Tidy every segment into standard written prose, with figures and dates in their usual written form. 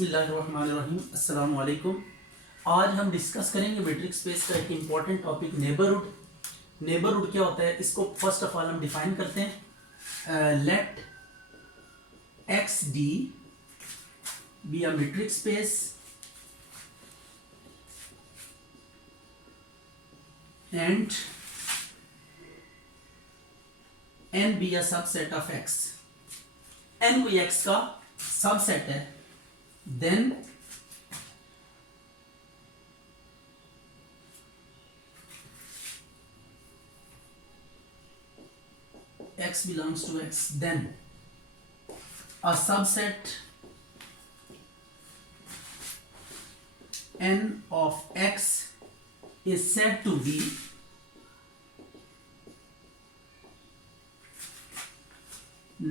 बिस्मिल्लाहिर्रहमानिर्रहीम अस्सलाम वालेकुम। आज हम डिस्कस करेंगे मैट्रिक्स स्पेस का एक इम्पॉर्टेंट टॉपिक नेबरहुड। नेबरहुड क्या होता है, इसको फर्स्ट ऑफ ऑल हम डिफाइन करते हैं। Let X D be a metric space and N be a subset of X. N कोई एक्स का सबसेट है, then x belongs to x, then a subset n of x is said to be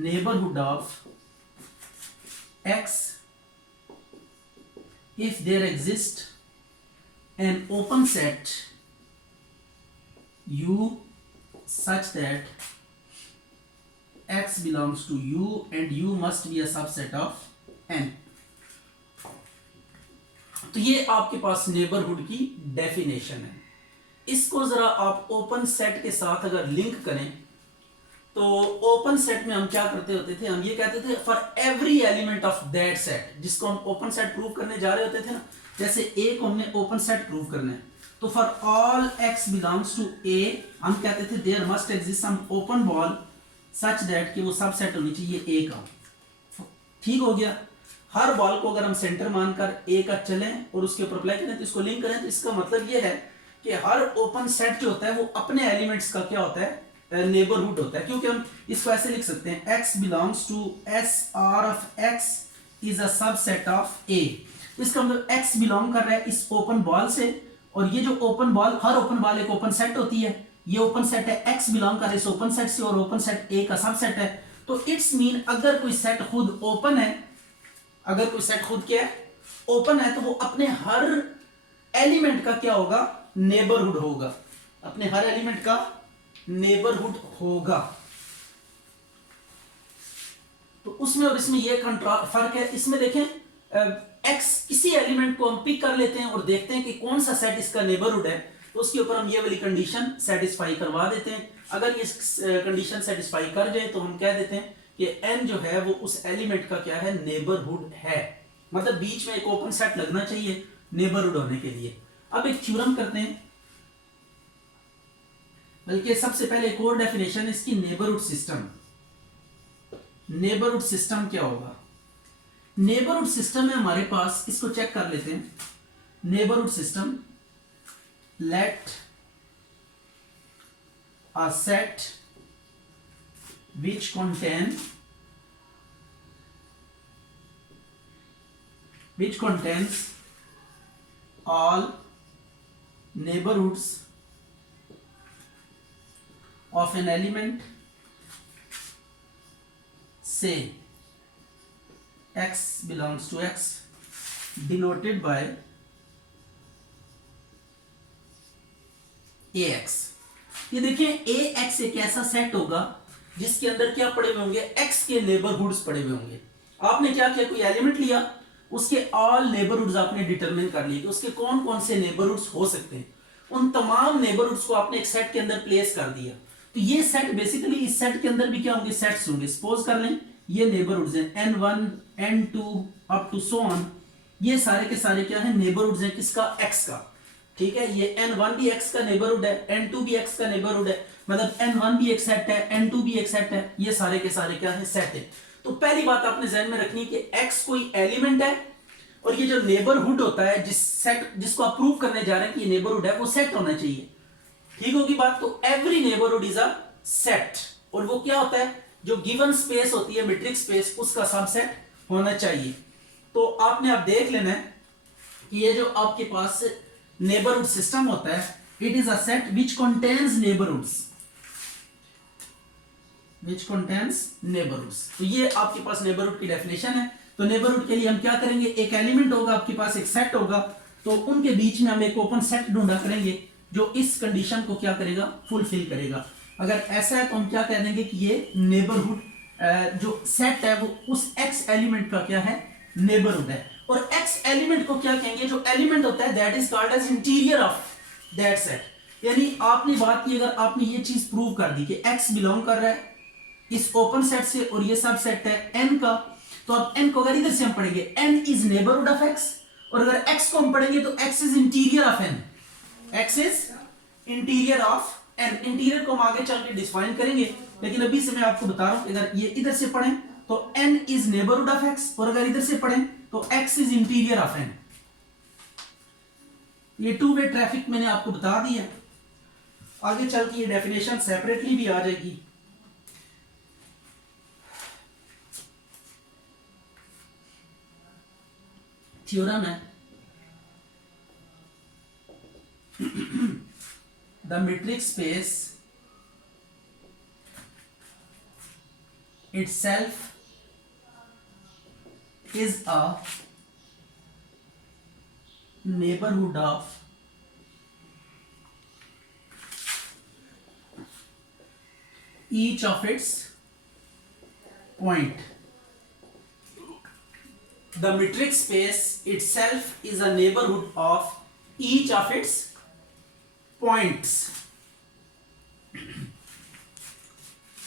neighborhood of x if there exists an open set U such that x belongs to U and U must be a subset of N। तो ये आपके पास neighbourhood की definition है। इसको जरा आप open set के साथ अगर लिंक करें तो ओपन सेट में हम क्या करते होते थे, हम ये कहते थे for every element of that set, जिसको हम ओपन सेट प्रूव करने जा रहे होते थे ना, जैसे ए को हमने ओपन सेट प्रूव करना है तो for all x belongs to A हम कहते थे there must exist some open ball such that कि वो सबसेट होनी चाहिए ए का। ठीक हो गया। हर बॉल को अगर हम सेंटर मानकर ए का चलें और उसके ऊपर अप्लाई करें तो इसको लिंक करें, तो इसका मतलब ये है कि हर ओपन सेट जो होता है वो अपने एलिमेंट्स का क्या होता है, नेबरहुड होता है। क्योंकि हम इसको ऐसे लिख सकते हैं x belongs to S R of x is a subset of a। इसका मतलब x बिलोंग कर रहा है इस ओपन बॉल से, और ये जो ओपन बॉल, हर ओपन बॉल एक ओपन सेट होती है, ये ओपन सेट है, x बिलोंग कर रहा है इस ओपन सेट से और ओपन सेट a का सबसेट है। तो इट्स मीन अगर कोई सेट खुद ओपन है, अगर कोई सेट खुद क्या है, ओपन है, तो वो अपने हर एलिमेंट का क्या होगा, नेबरहुड होगा, अपने हर एलिमेंट का नेबरहुड होगा। तो उसमें और इसमें यह फर्क है। इसमें देखें x किसी एलिमेंट को हम पिक कर लेते हैं और देखते हैं कि कौन सा सेट इसका नेबरहुड है, तो उसके ऊपर हम ये वाली कंडीशन सेटिस्फाई करवा देते हैं। अगर ये कंडीशन सेटिस्फाई कर जाए तो हम कह देते हैं कि n जो है वो उस एलिमेंट का क्या है, नेबरहुड है। मतलब बीच में एक ओपन सेट लगना चाहिए नेबरहुड होने के लिए। अब एक थ्योरम करते हैं, बल्कि सबसे पहले एक और डेफिनेशन है इसकी, नेबरहुड सिस्टम। नेबरहुड सिस्टम क्या होगा? नेबरहुड सिस्टम है हमारे पास, इसको चेक कर लेते हैं। Neighbourhood system, let a set which contains all neighborhoods of an element, say x belongs to x, denoted by ax। ये देखिए ax एक ऐसा सेट होगा जिसके अंदर क्या पड़े हुए होंगे, x के नेबरहुड्स पड़े हुए होंगे। आपने क्या किया, कोई एलिमेंट लिया, उसके ऑल नेबरहुड्स आपने डिटरमिन कर लिए कि उसके कौन कौन से नेबरहुड्स हो सकते हैं। उन तमाम नेबरहुड्स को आपने एक सेट के अंदर प्लेस कर दिया। तो ये सेट बेसिकली, इस सेट के अंदर भी क्या होंगे, सेट्स होंगे। सपोज कर लें ये नेबरहुड्स हैं n1 n2 up to so on, ये सारे के सारे क्या है, नेबरहुड्स हैं किसका, x का। ठीक है, ये n1 भी x का नेबरहुड है, n2 भी x का नेबरहुड है, मतलब n1 भी एक सेट है, n2 भी एक सेट है, ये सारे के सारे क्या है, सेट है। तो पहली बात आपने ध्यान में रखनी कि x कोई एलिमेंट है, और ये जो नेबरहुड होता है जिस सेट जिसको आप प्रूव करने जा रहे हैं कि ये नेबरहुड है, वो सेट होना चाहिए। ठीक होगी बात। तो every neighbourhood is a set, और वो क्या होता है, जो गिवन स्पेस होती है मैट्रिक्स स्पेस, उसका सबसेट होना चाहिए। तो आपने अब देख लेना है कि ये जो आपके पास नेबरहुड सिस्टम होता है, it is a set which contains neighbourhoods, which contains neighbourhoods. तो ये आपके पास नेबरहुड की डेफिनेशन है। तो नेबरहुड के लिए हम क्या करेंगे, एक एलिमेंट होगा आपके पास, एक सेट होगा, तो उनके बीच में हम एक ओपन सेट ढूंढा करेंगे जो इस कंडीशन को क्या करेगा, फुलफिल करेगा। अगर ऐसा है तो हम क्या कह देंगे कि ये नेबरहुड जो सेट है वो उस एक्स एलिमेंट का क्या है, नेबरहुड है। और x एलिमेंट को क्या कहेंगे, जो एलिमेंट होता है that is called as interior of that set. यानी आपने बात की, अगर आपने ये चीज प्रूव कर दी कि x बिलोंग कर रहा है इस ओपन सेट से और ये सब सेट है n का, तो अब n को अगर इधर से हम पढ़ेंगे n is neighbourhood of x, और अगर x को हम पढ़ेंगे तो x is interior of n, x is interior of n। Interior को हम आगे चल के डिफाइन करेंगे, लेकिन अभी से मैं आपको बता रहा हूं अगर ये इधर से पढ़ें तो n is neighbourhood of x, और अगर इधर से पढ़ें तो x is interior of n। ये टू वे ट्रैफिक मैंने आपको बता दिया, आगे चल के ये डेफिनेशन सेपरेटली भी आ जाएगी। थ्योरम है the metric space itself is a neighborhood of each of its point. The metric space itself is a neighborhood of each of its points.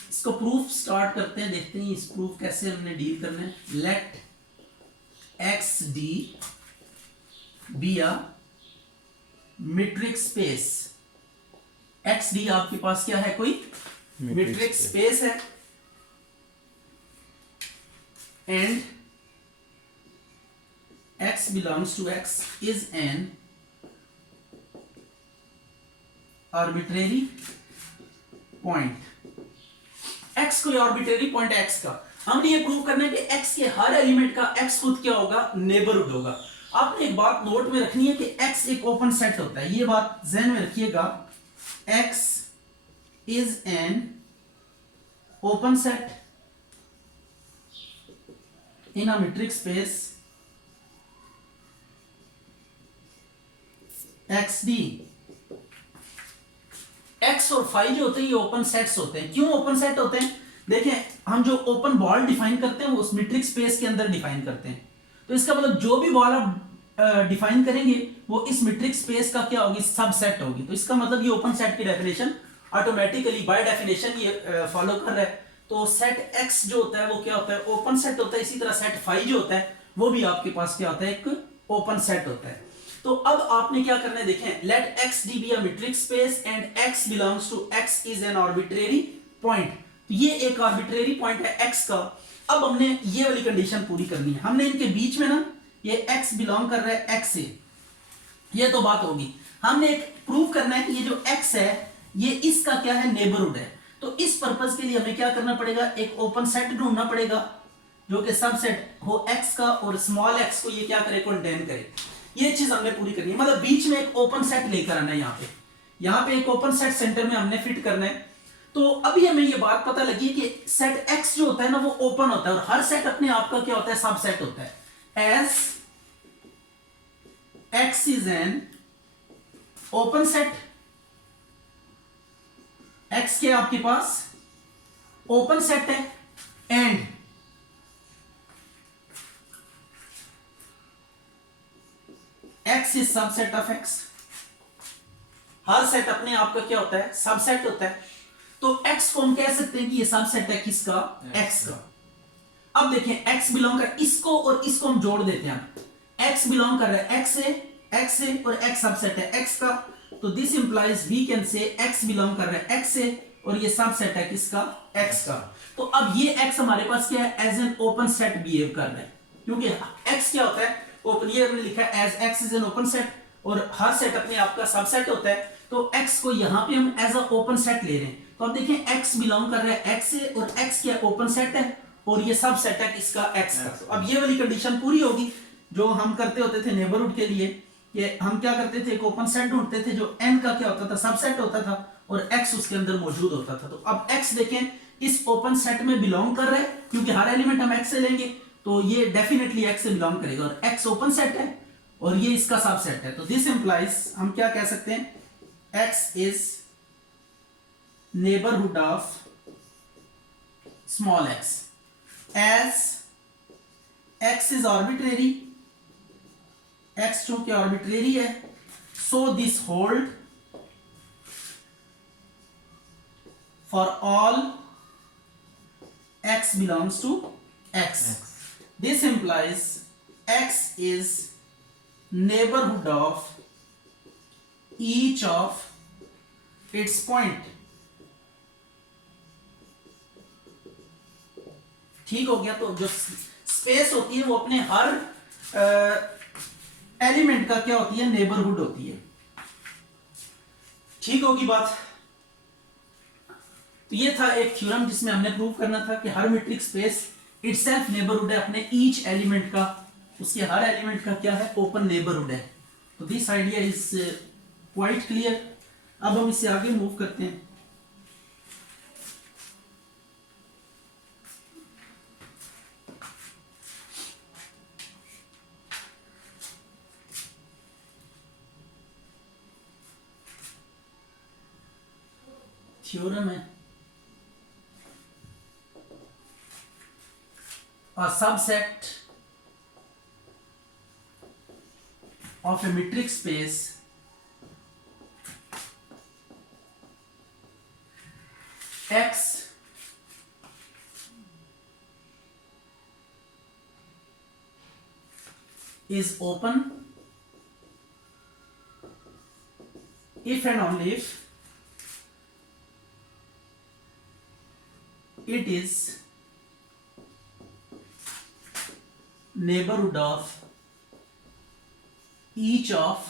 इसको प्रूफ स्टार्ट करते हैं, देखते हैं इस प्रूफ कैसे हमने डील करना है। Let X D be a metric space. X D आपके पास क्या है, कोई मीट्रिक स्पेस है, and x belongs to x is an arbitrary point। x कोई arbitrary point है x का, हमने ये प्रूव करना है कि x के हर एलिमेंट का x खुद क्या होगा, नेबरहुड होगा। आपने एक बात नोट में रखनी है कि x एक ओपन सेट होता है, ये बात ध्यान में रखिएगा। x is an open set in a metric space x D. X और फाइव जो होते हैं ये ओपन सेट्स होते हैं। क्यों ओपन सेट होते हैं, देखें हम जो ओपन बॉल डिफाइन करते हैं वो उस मीट्रिक स्पेस के अंदर डिफाइन करते हैं, तो इसका मतलब जो भी बॉल आप डिफाइन करेंगे वो इस मीट्रिक स्पेस का क्या होगी, सबसेट होगी। तो इसका मतलब ये ओपन सेट की डेफिनेशन ऑटोमेटिकली बाय डेफिनेशन ये फॉलो कर रहा है। तो सेट एक्स जो होता है वो क्या होता है, ओपन सेट होता है। इसी तरह सेट फाइव जो होता है वो भी आपके पास क्या होता है, एक ओपन सेट होता है। तो अब आपने क्या करना है, देखें let X D be a metric space and X belongs to X is an arbitrary point. ये एक आर्बिट्रेरी पॉइंट है एक्स का। अब हमने ये वाली कंडीशन पूरी करनी है, हमने इनके बीच में ना ये एक्स बिलोंग कर रहा है एक्स से, ये तो बात होगी। हमने एक प्रूव करना है कि ये जो एक्स है ये इसका क्या है, नेबरहुड है। तो इस पर्पज के लिए हमें क्या करना पड़ेगा, एक ओपन सेट ढूंढना पड़ेगा जो कि सबसेट हो एक्स का और स्मॉल एक्स को ये क्या करे, कंटेन करे। ये चीज हमने पूरी करनी है, मतलब बीच में एक ओपन सेट लेकर आना है। यहाँ पे एक ओपन सेट सेंटर में हमने फिट करना है। तो अभी हमें ये बात पता लगी कि सेट एक्स जो होता है ना वो ओपन होता है, और हर सेट अपने आप का क्या होता है, सबसेट होता है। As X is an open set, X के आपके पास ओपन सेट है, and x is subset of x। हर सेट अपने आप का क्या होता है, सबसेट होता है। तो x को हम कह सकते हैं कि ये सबसेट है किसका, x का। अब देखें x बिलोंग कर, इसको और इसको हम जोड़ देते हैं। x बिलोंग कर रहा है x से और x सबसेट है x का। तो this implies we can say x belong कर रहा है x से और ये सबसेट है किसका, x का। तो अब ये x हमारे पास क्या है, as an open set behave कर रहा है, क्योंकि x क्या होता है, ओपन। ये हमने लिखा है as x is an open set, और हर सेट अपने आप का सबसेट होता है। तो x को यहां पे हम एज अ ओपन सेट ले रहे हैं। तो अब देखिए x बिलोंग कर रहा है x से, और x क्या ओपन सेट है और ये सबसेट है किसका, x का। तो अब ये वाली कंडीशन पूरी होगी जो हम करते होते थे नेबरहुड के लिए। ये हम क्या करते थे, एक ओपन सेट ढूंढते थे जो n का क्या होता था, सबसेट होता था, और x उसके अंदर मौजूद होता था। तो अब x देखें इस ओपन सेट में बिलोंग कर रहा है, क्योंकि हर एलिमेंट हम x से लेंगे तो ये डेफिनेटली x से बिलोंग करेगा, और x ओपन सेट है और ये इसका सबसेट है। तो दिस इंप्लाइज हम क्या कह सकते हैं, x is neighbourhood of small x। As x is arbitrary x चूंकि आर्बिट्रेरी है, so this hold for all x belongs to x. This implies x is neighborhood of each of its point. ठीक हो गया। तो जो space होती है वो अपने हर एलिमेंट का क्या होती है, नेबरहुड होती है। ठीक होगी बात। तो ये था एक थ्योरम जिसमें हमने प्रूव करना था कि हर मीट्रिक स्पेस इटसेल्फ नेबरहुड है अपने ईच एलिमेंट का, उसके हर एलिमेंट का क्या है, ओपन नेबरहुड है। तो this idea is quite clear. अब हम इससे आगे मूव करते हैं। थ्योरम है a subset of a metric space X is open if and only if it is neighborhood of each of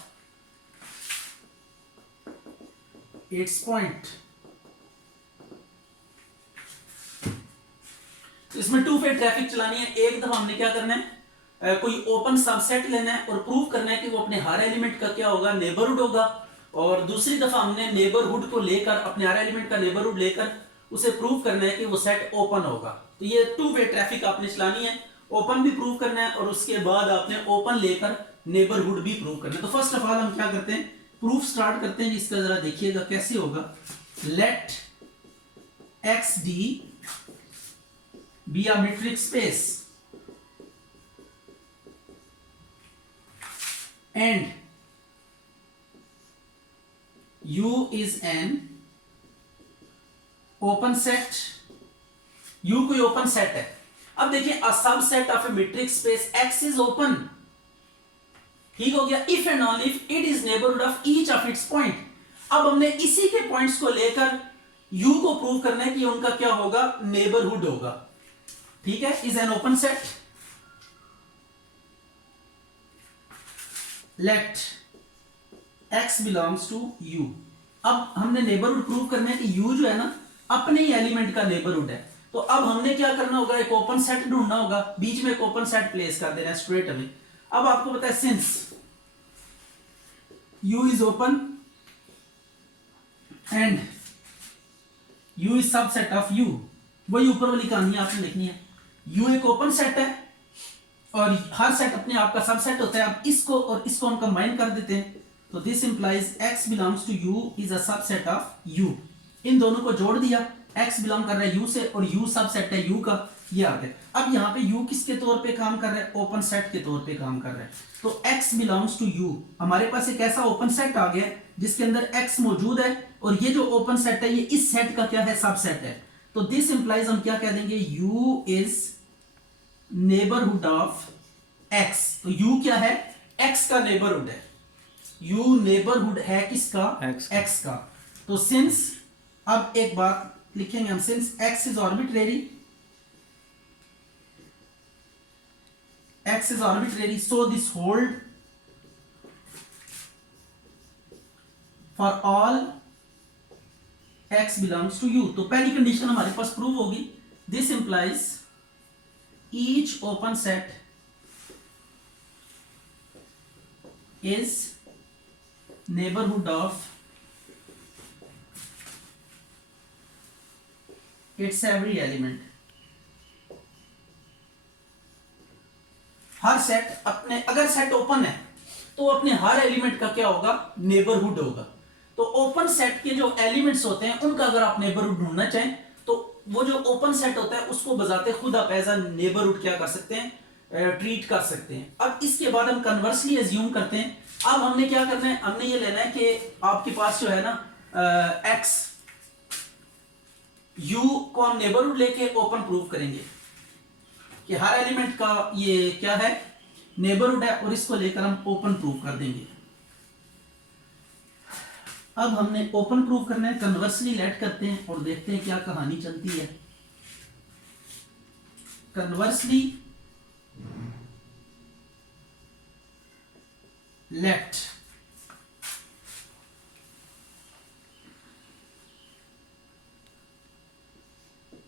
its point. तो इसमें टू फेज ट्रैफिक चलानी है। एक दफा हमने क्या करना है, कोई ओपन सबसेट लेना है और प्रूव करना है कि वो अपने हर एलिमेंट का क्या होगा, नेबरहुड होगा। और दूसरी दफा हमने नेबरहुड को लेकर, अपने हर एलिमेंट का नेबरहुड लेकर उसे प्रूव करना है कि वो सेट ओपन होगा। तो ये टू वे ट्रैफिक आपने चलानी है। ओपन भी प्रूव करना है और उसके बाद आपने ओपन लेकर नेबरहुड भी प्रूव करना है। तो फर्स्ट ऑफ ऑल हम क्या करते हैं, प्रूफ स्टार्ट करते हैं। जिसका जरा देखिएगा कैसे होगा। Let X D be a metric space and U is an open set. U कोई ओपन सेट है। अब देखिए a subset of a metric space X is open. ठीक हो गया। if and only if it is neighborhood of each of its point. अब हमने इसी के पॉइंट्स को लेकर U को प्रूव करना है कि उनका क्या होगा, नेबरहुड होगा। ठीक है, is an open set. let x belongs to U. अब हमने नेबरहुड प्रूव करना है कि U जो है ना अपने ही एलिमेंट का नेबरहुड है। तो अब हमने क्या करना होगा, एक ओपन सेट ढूंढना होगा, बीच में एक ओपन सेट प्लेस कर देना है स्ट्रेट अवे। अब आपको पता है since U is open and U is subset of U, वही ऊपर वाली कहानी आपने लिखनी है। U एक ओपन सेट है और हर सेट अपने आप का सबसेट होता है। अब इसको और इसको हम कंबाइन कर देते हैं। तो this implies x belongs to U is a subset of U। इन दोनों को जोड़ दिया, x बिलोंग कर रहा है U से और U सबसेट है U का, ये आ गया। अब यहाँ पे U किसके तौर पे काम कर रहा है, ओपन सेट के तौर पे काम कर रहा है। तो x बिलोंग्स टू U, हमारे पास एक ऐसा ओपन सेट आ गया जिसके अंदर x मौजूद है और ये जो ओपन सेट है ये इस सेट का क्या है, सबसेट है। तो दिस इंप्लाइज हम क्या कह देंगे, U is neighbourhood of x। तो U क्या है, x का नेबरहुड है। U नेबरहुड है किसका, x का। तो सिंस, अब एक बात लिखेंगे हम, since x is arbitrary, x is arbitrary, so this hold for all x belongs to U। तो पहली कंडीशन हमारे पास प्रूव होगी। This implies each open set is neighborhood of its every element. हर सेट अपने, अगर सेट ओपन है तो अपने हर एलिमेंट का क्या होगा, नेबरहुड होगा। तो ओपन सेट के जो एलिमेंट्स होते हैं उनका अगर आप नेबरहुड ढूंढना चाहें तो वो जो ओपन सेट होता है उसको बजाते खुद आप एज अ नेबरहुड क्या कर सकते हैं, ट्रीट कर सकते हैं। अब इसके बाद हम कन्वर्सली एज्यूम करते हैं। अब हमने क्या करना है, हमने ये लेना है कि आपके पास जो है ना एक्स, यू को हम नेबरहुड लेके ओपन प्रूव करेंगे कि हर एलिमेंट का ये क्या है, नेबरहुड है, और इसको लेकर हम ओपन प्रूव कर देंगे। अब हमने ओपन प्रूव करना है, कन्वर्सली लेट करते हैं और देखते हैं क्या कहानी चलती है। Conversely let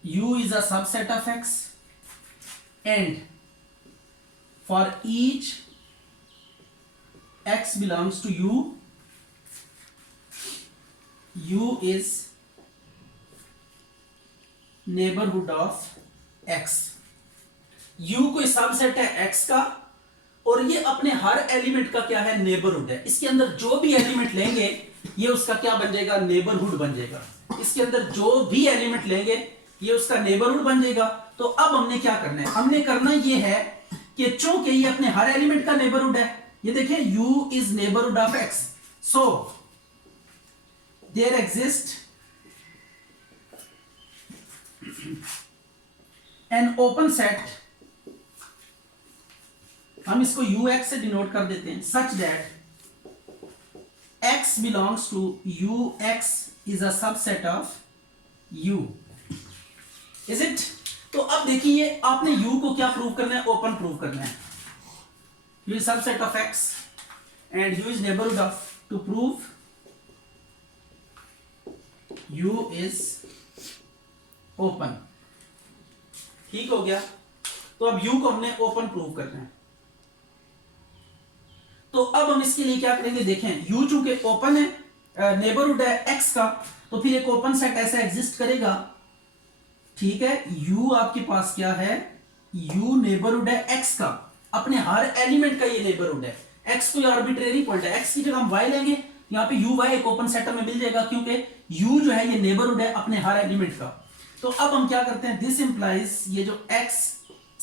u is a subset of x and for each x belongs to u, u is neighborhood of x। u कोई सबसेट है x का और ये अपने हर एलिमेंट का क्या है, नेबरहुड है। इसके अंदर जो भी एलिमेंट लेंगे ये उसका क्या बन जाएगा, नेबरहुड बन जाएगा। इसके अंदर जो भी एलिमेंट लेंगे ये उसका नेबरहुड बन जाएगा। तो अब हमने क्या करना है, हमने करना ये है कि चूंकि ये अपने हर एलिमेंट का नेबरहुड है, ये देखिए u is neighbourhood of x, so there exist an open set, हम इसको ux से डिनोट कर देते हैं, such that x belongs to ux is a subset of u, is it. तो अब देखिए आपने u को क्या प्रूव करना है, ओपन प्रूव करना है। u is subset of x and u is neighbourhood of, to prove u is open. ठीक हो गया। तो अब u को हमने ओपन प्रूव करना है। तो अब हम इसके लिए क्या करेंगे, देखें u चूंकि ओपन है, नेबरहुड है x का, तो फिर एक ओपन सेट ऐसा एग्जिस्ट करेगा। ठीक है, u आपके पास क्या है, u नेबरहुड है x का, अपने हर एलिमेंट का ये नेबरहुड है। x कोई आर्बिट्रेरी पॉइंट है, x की जगह हम y लेंगे, यहाँ पे u y एक ओपन सेट हमें मिल जाएगा क्योंकि u जो है ये नेबरहुड है अपने हर एलिमेंट का। तो अब हम क्या करते हैं, दिस इंप्लाइज ये जो x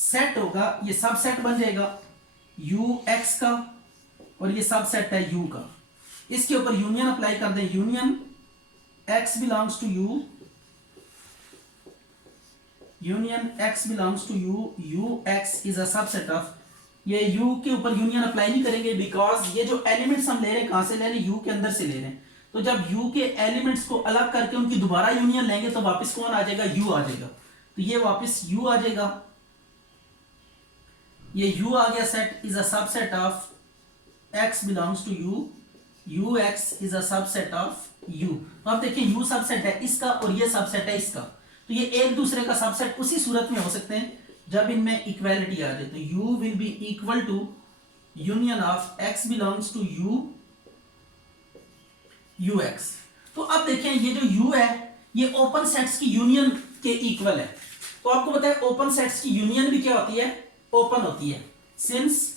सेट होगा ये सबसेट बन जाएगा u x का, और ये सबसेट है u का। इसके ऊपर यूनियन अप्लाई कर दें, union x belongs to u, union x belongs to u, ux is a subset of, ये u के ऊपर यूनियन अप्लाई नहीं करेंगे बिकॉज ये जो एलिमेंट्स हम ले रहे हैं कहां से ले रहे हैं, u के अंदर से ले रहे हैं। तो जब u के एलिमेंट्स को अलग करके उनकी दोबारा यूनियन लेंगे तो वापस कौन आ जाएगा, u आ जाएगा। तो ये वापस u आ जाएगा, ये u आ गया set, is a subset of x belongs to u, ux is a subset of u। तो अब देखिए u सबसेट है इसका और ये सबसेट है इसका, तो ये एक दूसरे का सबसेट उसी सूरत में हो सकते हैं जब इनमें इक्वालिटी आ जाए। तो u will be equal to union of x belongs to u ux। तो अब देखें ये जो u है ये ओपन सेट्स की यूनियन के इक्वल है। तो आपको पता है ओपन सेट्स की यूनियन भी क्या होती है, ओपन होती है। Since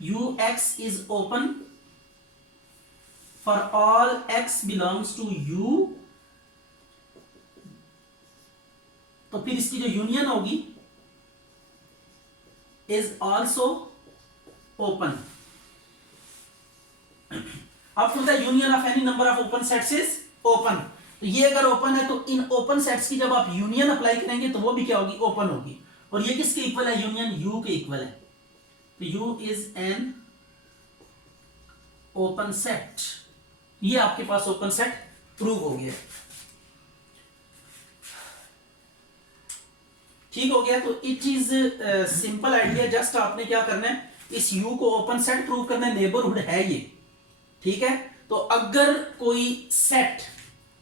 ux is open for all x belongs to u, तो फिर इसकी जो यूनियन होगी is also open। आपको पता है union of any number of open sets is open. तो ये अगर ओपन है तो इन ओपन सेट्स की जब आप यूनियन अप्लाई करेंगे तो वो भी क्या होगी, ओपन होगी। और ये किसके इक्वल है, यूनियन u के इक्वल है। तो u is an open set, ये आपके पास ओपन सेट प्रूव हो गया। ठीक हो गया। तो it is simple idea, just आपने क्या करना है, इस u को ओपन सेट प्रूव करना है, नेबरहुड है ये। ठीक है, तो अगर कोई सेट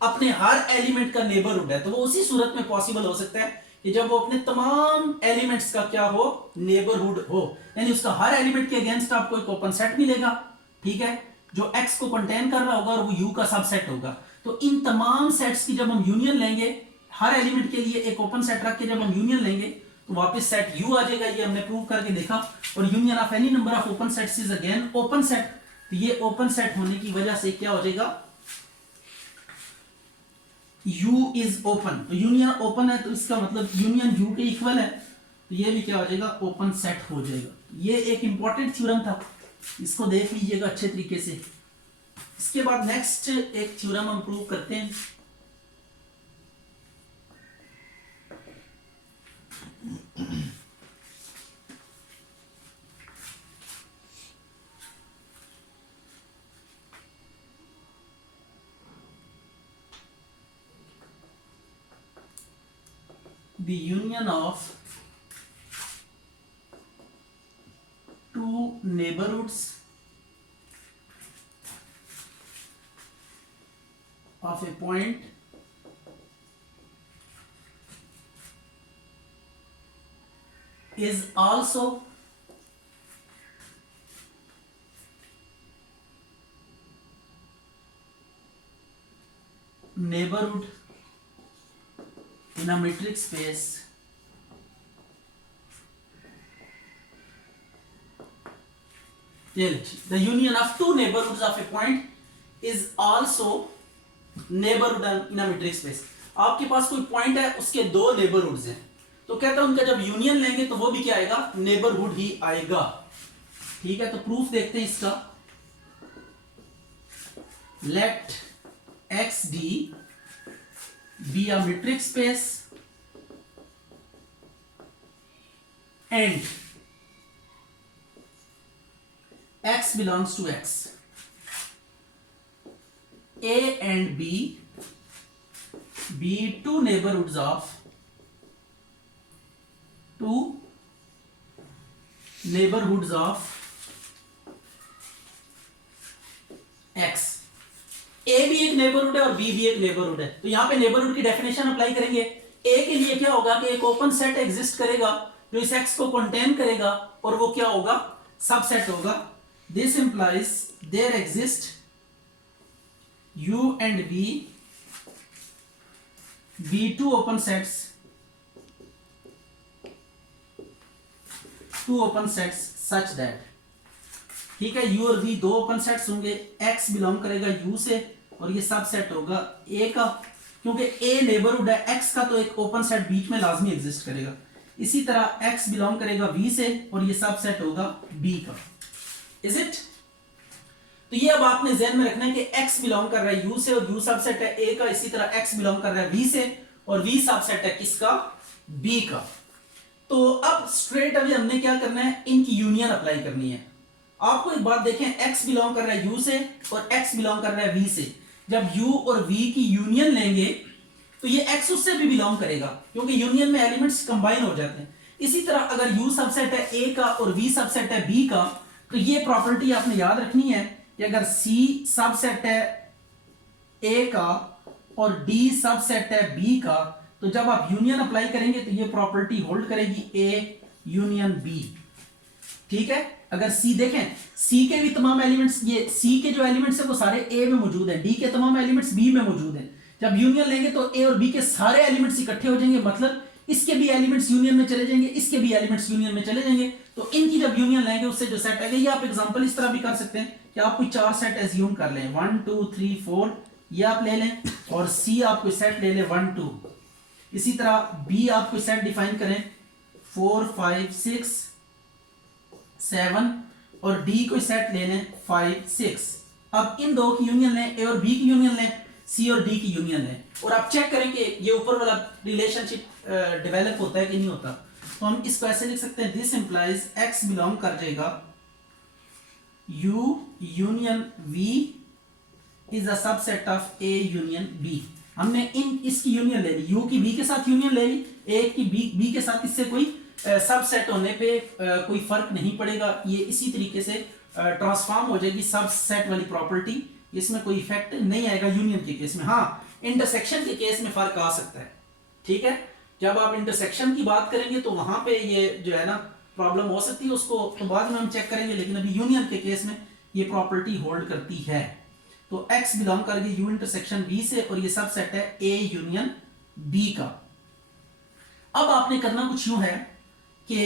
अपने हर एलिमेंट का नेबरहुड है तो वो उसी सूरत में पॉसिबल हो सकता है कि जब वो अपने तमाम एलिमेंट्स का क्या हो, नेबरहुड हो, यानी उसका हर एलिमेंट के अगेंस्ट आपको एक ओपन सेट मिलेगा। ठीक है, जो x को कंटेन कर रहा होगा और वो u का सबसेट होगा। तो इन तमाम सेट्स की जब हम यूनियन लेंगे, हर एलिमेंट के लिए एक ओपन सेट रख के जब हम यूनियन लेंगे तो वापस सेट u आ जाएगा। ये हमने प्रूव करके देखा। और union of any number of open sets is again open set. तो ये ओपन सेट होने की वजह से क्या हो जाएगा, u इज ओपन। तो यूनियन ओपन है तो इसका मतलब यूनियन u के इक्वल है। तो ये भी क्या हो जाएगा, ओपन सेट हो जाएगा। ये एक इंपॉर्टेंट थ्योरम था, इसको देख लीजिएगा अच्छे तरीके से। इसके बाद नेक्स्ट एक थ्योरम हम प्रूव करते हैं। The union of two neighborhoods of a point is also neighborhood in a metric space the union of two neighborhoods of a point is also neighborhood in a metric space। आपके पास कोई point है, उसके दो neighbourhoods हैं, तो कहता है उनका जब यूनियन लेंगे तो वो भी क्या आएगा, नेबरहुड ही आएगा। ठीक है, तो प्रूफ देखते हैं इसका। Let X D be a metric space and x belongs to x, a and b be two neighborhoods of x। ए भी एक नेबरहुड है और बी भी एक नेबरहुड है, तो यहां पे नेबरहुड की डेफिनेशन अप्लाई करेंगे। ए के लिए क्या होगा कि एक ओपन सेट एग्जिस्ट करेगा जो इस एक्स को कंटेन करेगा, और वो क्या होगा, सबसेट होगा। This implies there exist U and B two open sets such that, ठीक है, यू और वी दो ओपन सेट्स होंगे, एक्स बिलोंग करेगा यू से और ये सब सेट होगा ए का, क्योंकि ए नेबरहुड है एक्स का, तो एक ओपन सेट बीच में लाजमी एग्जिस्ट करेगा। इसी तरह एक्स बिलोंग करेगा वी से और ये सब सेट होगा बी का। Is it? तो ये अब आपने ध्यान में रखना है कि एक्स बिलोंग कर रहा है यू से और यू सब सेट है ए का, इसी तरह एक्स बिलोंग कर रहा है वी से और वी सब सेट है किसका, बी का। तो अब स्ट्रेट अवे हमने क्या करना है, इनकी यूनियन अप्लाई करनी है। आपको एक बात देखें, x बिलोंग कर रहा है u से और x बिलोंग कर रहा है v से। जब u और v की यूनियन लेंगे तो ये x उससे भी बिलोंग करेगा, क्योंकि यूनियन में एलिमेंट्स कंबाइन हो जाते हैं। इसी तरह अगर u सबसेट है a का और v सबसेट है b का, तो ये प्रॉपर्टी आपने याद रखनी है कि अगर c सबसेट है a का और d सबसेट है b का, तो जब आप यूनियन अप्लाई करेंगे तो ये प्रॉपर्टी होल्ड करेगी a यूनियन b। ठीक है, अगर C देखें, C के भी तमाम एलिमेंट्स, ये C के जो एलिमेंट्स है वो सारे A में मौजूद है, D के तमाम एलिमेंट्स B में मौजूद हैं। जब यूनियन लेंगे तो A और B के सारे एलिमेंट्स इकट्ठे हो जाएंगे, मतलब इसके भी एलिमेंट्स यूनियन में चले जाएंगे, इसके भी एलिमेंट्स यूनियन में चले जाएंगे। तो इनकी जब यूनियन लेंगे उससे जो सेट आएगा, ये आप एग्जांपल इस तरह भी कर सकते हैं कि आप कोई चार सेट एज्यूम कर लें, 1 2 3 4 ये आप ले लें, और C आप कोई सेट ले लें 1 2। इसी तरह B आप कोई सेट डिफाइन करें 4 5 6 7, और डी कोई सेट ले लें 5 6। अब इन दो की यूनियन लें, ए और बी की यूनियन लें, सी और डी की यूनियन लें, और आप चेक करें कि ये ऊपर वाला रिलेशनशिप डेवलप होता है कि नहीं होता। तो हम इसको ऐसे लिख सकते हैं, दिस इंप्लाइज एक्स बिलोंग कर जाएगा U union V is a subset of A union B. हमने इसकी यूनियन ले ली, यू की बी के साथ यूनियन ले ली, ए की बी के साथ, इससे कोई सबसेट होने पे कोई फर्क नहीं पड़ेगा, ये इसी तरीके से ट्रांसफॉर्म हो जाएगी सबसेट वाली प्रॉपर्टी, इसमें कोई इफेक्ट नहीं आएगा यूनियन के केस में। हाँ, इंटरसेक्शन के केस में फर्क आ सकता है। ठीक है, जब आप इंटरसेक्शन की बात करेंगे तो वहां पे ये जो है ना प्रॉब्लम हो सकती है, उसको तो बाद में हम चेक करेंगे, लेकिन अभी यूनियन के केस में ये प्रॉपर्टी होल्ड करती है। तो x बिलोंग करके u इंटरसेक्शन b से, और ये सबसेट है a यूनियन b का। अब आपने करना कुछ यूं है कि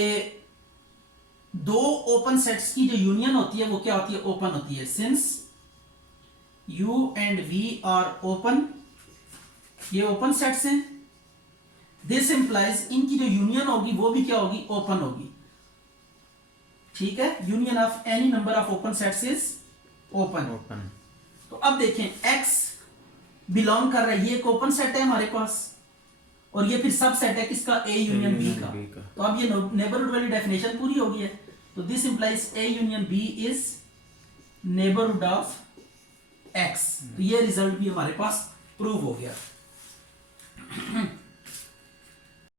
दो ओपन सेट्स की जो यूनियन होती है वो क्या होती है, ओपन होती है। Since u and v are open, ये ओपन सेट्स हैं, दिस इंप्लाइज इनकी जो यूनियन होगी वो भी क्या होगी, ओपन होगी। ठीक है, union of any number of open sets is open. तो अब देखें x बिलोंग कर रहा है, ये एक ओपन सेट है हमारे पास, और ये फिर सब सेट है किसका, A यूनियन B का। तो अब ये नेबरहुड वाली डेफिनेशन पूरी हो गई है। तो this implies A union B is neighbourhood of x। तो ये रिजल्ट भी हमारे पास प्रूव हो गया।